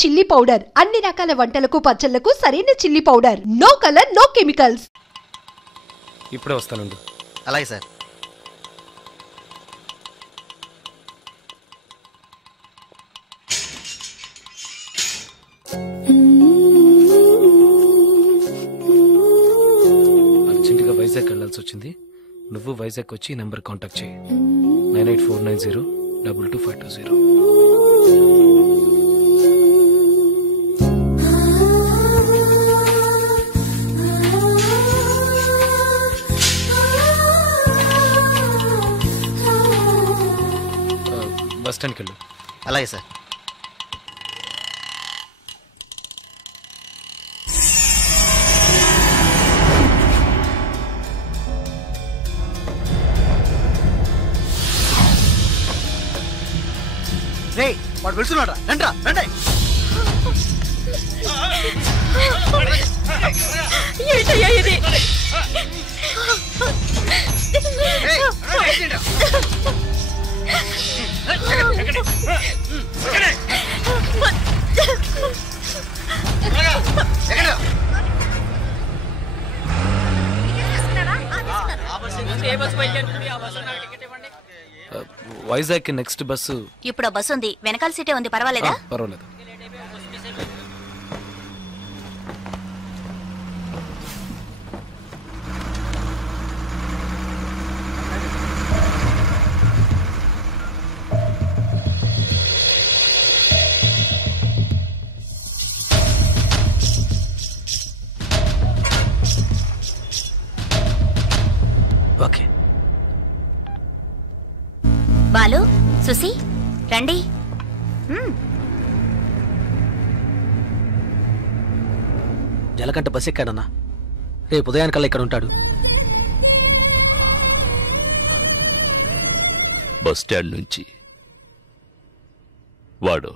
Chilli powder అన్ని రకాల వంటలకు పచ్చళ్లకు సరైన chilli powder. No colour no chemicals. ఇప్పుడే వస్తానండి. అలాగే సార్. అర్జెంటుగా వైజాగ్ వెళ్ళాల్సి వచ్చింది. నువ్వు వైజాగ్ వచ్చి ఈ నెంబర్ కాంటాక్ట్ చేయి. 9849022520. బస్ స్టాండ్కి వెళ్ళు. అలాగే సార్. వాడు వెళ్తున్నాడు. రండి రండి. వైజాగ్ కి నెక్స్ట్ బస్సు. ఇప్పుడు బస్సు ఉంది, వెనకాల సీటే ఉంది. పర్వాలేదా? పర్వాలేదు. ఓకే. బాలు, సుసి, రండి. జలకంట బస్ ఎక్కాడన్నా. రేపు ఉదయానికల్లా ఇక్కడ ఉంటాడు. బస్ స్టాండ్ నుంచి వాడు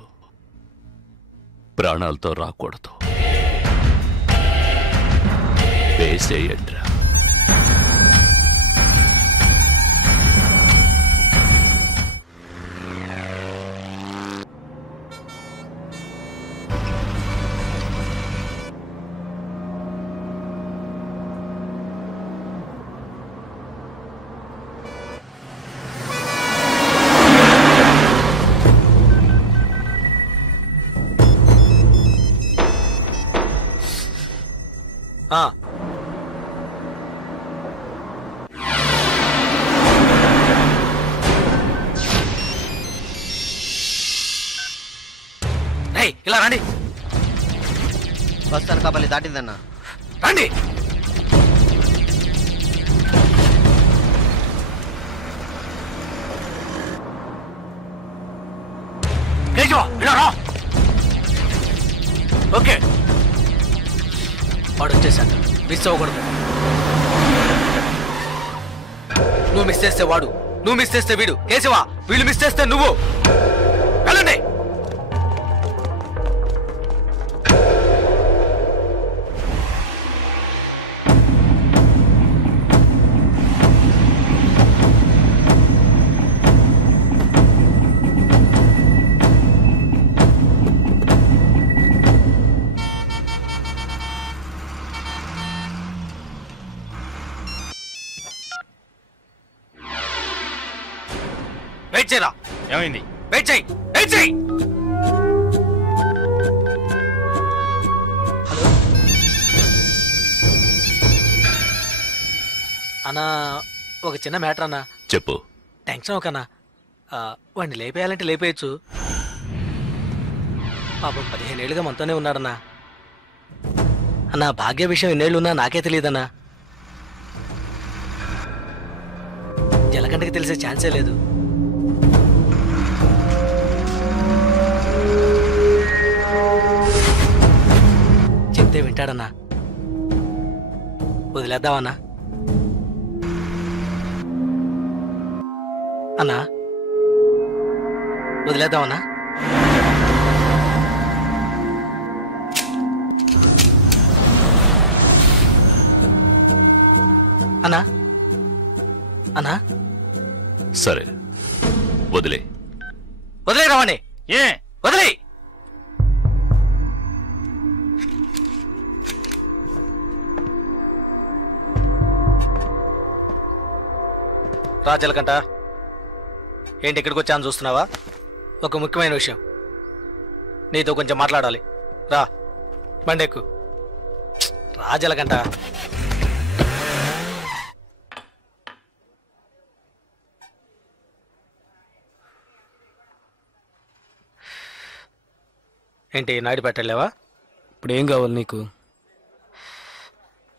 ప్రాణాలతో రాకూడదు. వేసేయండ్రా. ఇలా రండి. బస్ అనకాపల్లి దాటిందన్నా. రండి. ఓకే, వాడు వచ్చేసాడు. మిస్ అవ్వకూడదు. నువ్వు మిస్ చేస్తే వాడు, నువ్వు మిస్ చేస్తే వీడు. కేశవా, వీళ్ళు మిస్ చేస్తే నువ్వు. వెళ్ళండి. వెయిట్ చేయరా. ఏమైంది? వెయిట్ చేయి, వెయిట్ చేయి. హలో అన్నా, ఒక చిన్న మ్యాటర్ అన్నా. చెప్పు. టెన్షన్ ఒకనా, వాడిని లేపేయాలంటే లేపేయచ్చు. పాపం 15 ఏళ్ళుగా మనతోనే ఉన్నాడన్నా. అన్నా, భాగ్య విషయం ఎన్నేళ్ళు ఉన్నా నాకే తెలియదన్నా. జలకంటకి తెలిసే ఛాన్సే లేదు. చెప్తే వింటాడన్నా. వదిలేద్దామన్నా. అన్నా, వదిలేద్దామన్నా. అన్నా, అన్నా. సరే, వదిలే. వదిలే రావండి. ఏ వదిలే. రాజలకంట ఏంటి ఇక్కడికి వచ్చాను చూస్తున్నావా? ఒక ముఖ్యమైన విషయం నీతో కొంచెం మాట్లాడాలి. రా బండెక్కు. రాజలకంట ఏంటి నాయుడుపేట వెళ్ళావా? ఇప్పుడు ఏం కావాలి నీకు?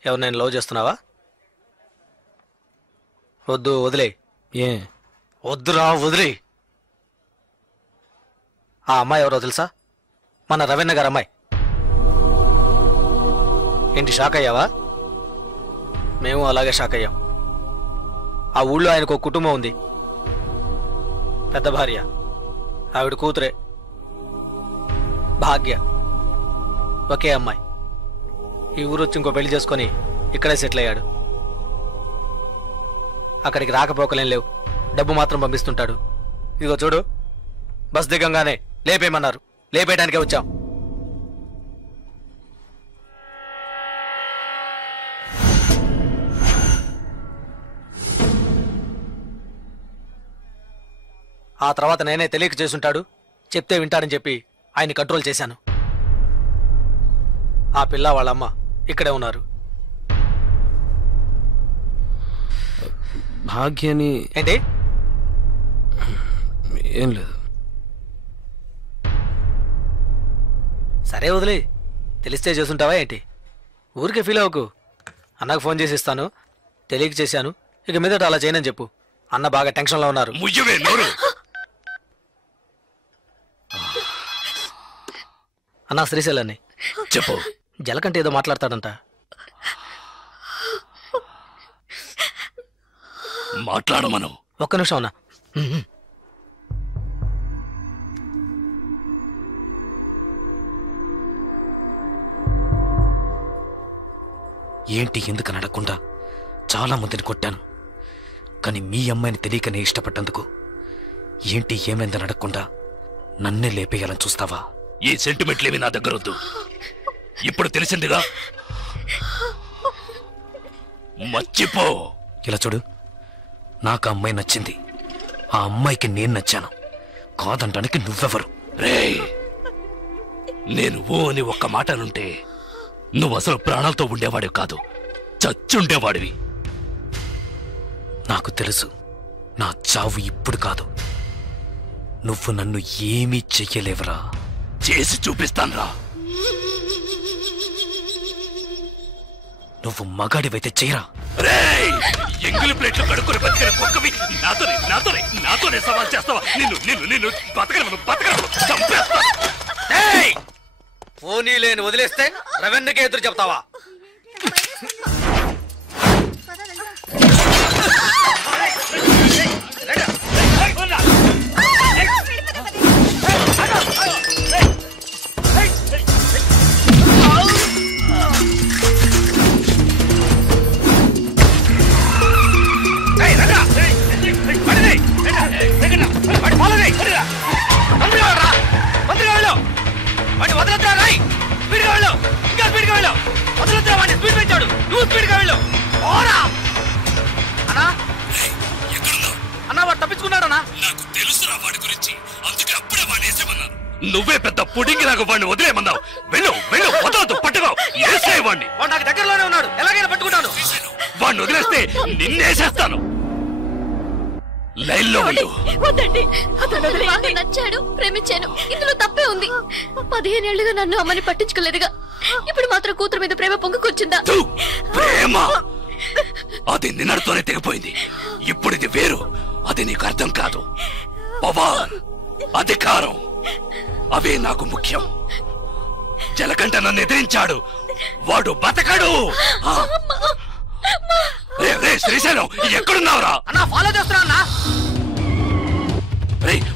ఎవరు నేను లవ్ చేస్తున్నావా? వద్దు వదిలే. ఏ వద్దురా వదిలే. ఆ అమ్మాయి ఎవరో తెలుసా? మన రవీణ గారు అమ్మాయి. ఏంటి షాక్ అయ్యావా? మేము అలాగే షాక్ అయ్యాం. ఆ ఊళ్ళో ఆయనకు ఒక కుటుంబం ఉంది, పెద్ద భార్య, ఆవిడ కూతురే భాగ్య, ఒకే అమ్మాయి. ఈ ఊరు వచ్చి ఇంకో పెళ్లి చేసుకొని ఇక్కడే సెటిల్ అయ్యాడు. అక్కడికి రాకపోకలేం లేవు, డబ్బు మాత్రం పంపిస్తుంటాడు. ఇదిగో చూడు, బస్ దిగంగానే లేపేయమన్నారు, లేపేయడానికే వచ్చాం. ఆ తర్వాత నేనే తెలియక చేసుంటాడు, చెప్తే వింటాడని చెప్పి ఆయన కంట్రోల్ చేశాను. ఆ పిల్ల వాళ్ళమ్మ ఇక్కడే ఉన్నారు. భాగ్యని ఏంటి? ఏం లేదు. సరే వదిలే, తెలిస్తే చేసుంటావా ఏంటి? ఊరికే ఫీల్ అవ్వకు. అన్నకు ఫోన్ చేసి ఇస్తాను, తెలియక చేశాను, ఇక మీదట అలా చేయనని చెప్పు. అన్న బాగా టెన్షన్లో ఉన్నారు. ముయ్యవే నోరు. అన్నా శ్రీశైలాన్ని చెప్పు. జలకంటే ఏదో మాట్లాడతాడంట. మాట్లాడమను. ఒక్క నిమిషం అన్నా. ఏంటి ఎందుకు అడగకుండా చాలా మందిని కొట్టాను, కానీ మీ అమ్మాయిని తెలియకనే ఇష్టపడ్డందుకు ఏంటి ఏమైందని అడగకుండా నన్నే లేపేయాలని చూస్తావా? ఈ సెంటిమెంట్లేవి నా దగ్గర వద్దు. ఇప్పుడు తెలిసిందిగా, మర్చిపో. ఇలా చూడు, నాకు ఆ అమ్మాయి నచ్చింది, ఆ అమ్మాయికి నేను నచ్చాను. కాదంటానికి నువ్వెవరు? రేయ్, నేను ఓ అని ఒక్క మాట అనుంటే నువ్వు అసలు ప్రాణాలతో ఉండేవాడివి కాదు, చచ్చుండేవాడివి. నాకు తెలుసు, నా చావు ఇప్పుడు కాదు. నువ్వు నన్ను ఏమీ చెయ్యలేవరా. చేసి చూపిస్తాన్రా. నువ్వు మగాడివైతే చెయ్యరా. రేయ్, ఎంగిలి ప్లేట్లు కడుక్కొని బతికిన కుక్కవి నాతోనే సవాల్ చేస్తావా? నిన్ను బతకను చంపేస్తా. పోనీ లేని వదిలేస్తే రవెన్నకే ఎదురు చెప్తావా? నువ్వే పెద్ద పుడింగి లాగా వాడిని వదిలేమన్నావు. వెళ్ళు వదలదు, పట్టుకో. ఏసేవాడిని. వాడు నాకు దగ్గరలోనే ఉన్నాడు, ఎలాగైనా పట్టుకుంటాను. వాడిని వదిలేస్తే నిన్నేసేస్తాను. లైన్లో ఉండు. వద్దండి, అతను నచ్చాడు, ప్రేమించాను, ఇందులో తప్పే ఉంది. 15 ఏళ్లుగా నన్ను అమ్మని పట్టించుకోలేదుగా, ఇప్పుడు మాత్రం కూతురు మీద ప్రేమ పొంగుకొచ్చిందా? ప్రేమ అది నిన్నటితోనే తెగిపోయింది. ఇప్పుడు ఇది వేరు. అది నీకు అర్థం కాదు. పవర్, అధికారం అవే నాకు ముఖ్యం. జలకంట నన్ను ఎదిరించాడు, వాడు బతకడు. శ్రీశైలం ఎక్కడున్నావురా? అన్నా ఫాలో చేస్తున్నా.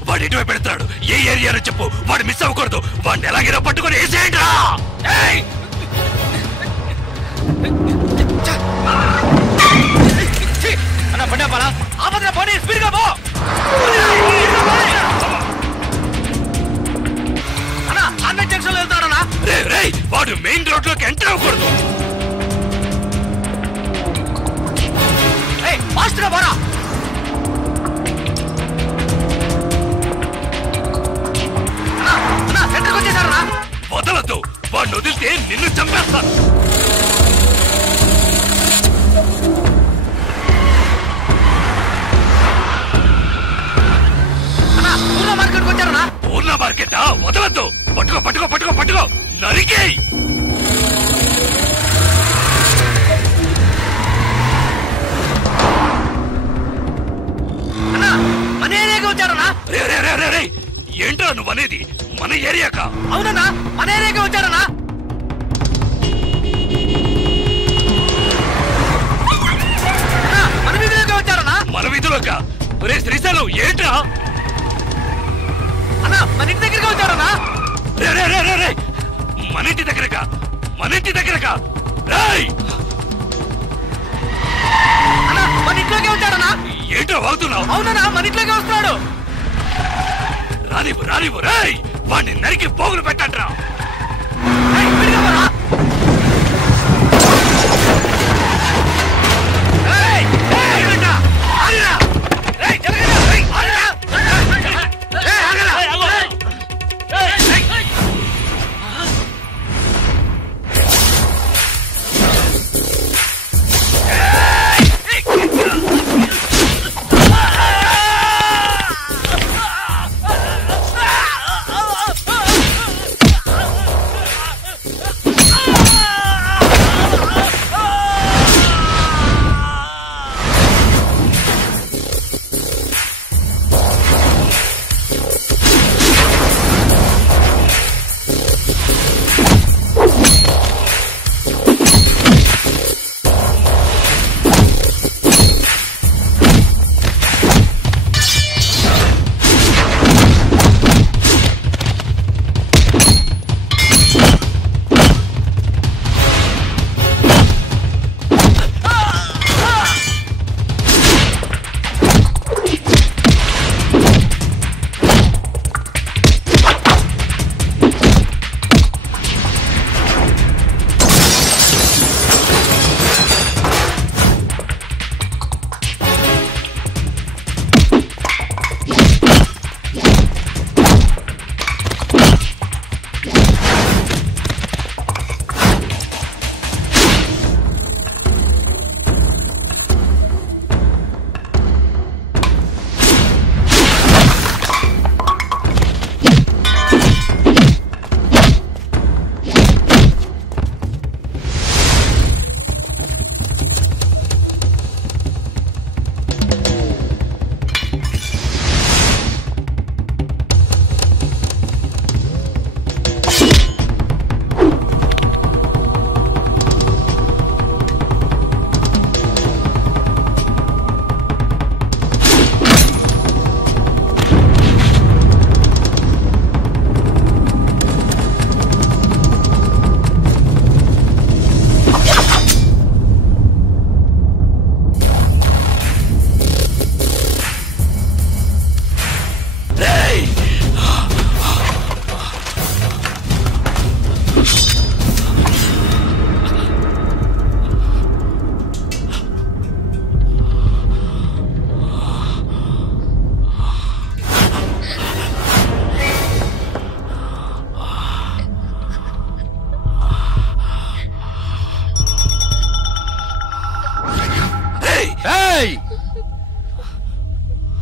వాడు ఎటువైపు పెడతాడు? ఏ ఏరియాలో చెప్పు, వాడు మిస్ అవ్వకూడదు. వాడిని ఎలాగైనా పట్టుకొని వేసేయండి రా. అన్నా బండి ఆపాలా? ఆపదన పోనీ, స్పీడ్ గా పో. అన్నా అన్న జంక్షన్ లో వెళ్తాడన్నా. వాడు మెయిన్ రోడ్ లోకి ఎంటర్ అవ్వకూడదు. ఫాస్ట్ గా పోరా. పట్టుకో పట్టుకో నరికేయ్. మన ఏరియాకి వచ్చారనా? ఏంట్రా నువ్వు అనేది? మన ఏరియాకా? అవునన్నా, మన ఏరియాకి వచ్చారనా? మన వీధిలోకి వచ్చారనా? మన వీధిలోకా? రే శ్రీశైలం ఏంట్రా? అన్నా మన ఇంటి దగ్గరికి వచ్చారనా? మన ఇంటి దగ్గరకా? మన ఇంటి దగ్గరకా? రేయ్ అన్నా మన ఇంట్లోకి వచ్చారనా? ఏంట్రా వాగుతున్నావు? అవునన్నా, మన ఇంట్లోకి వస్తున్నాడు. రానివ్వు రానివ్వు. రేయ్ వాడిని నరికి పోగులు పెట్టండ్రా.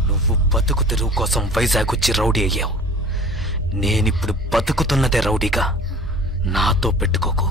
నువ్వు బతుకు తెరువు కోసం వైజాగ్ వచ్చి రౌడీ అయ్యావు. నేనిప్పుడు బతుకుతున్నదే రౌడీగా. నాతో పెట్టుకోకు.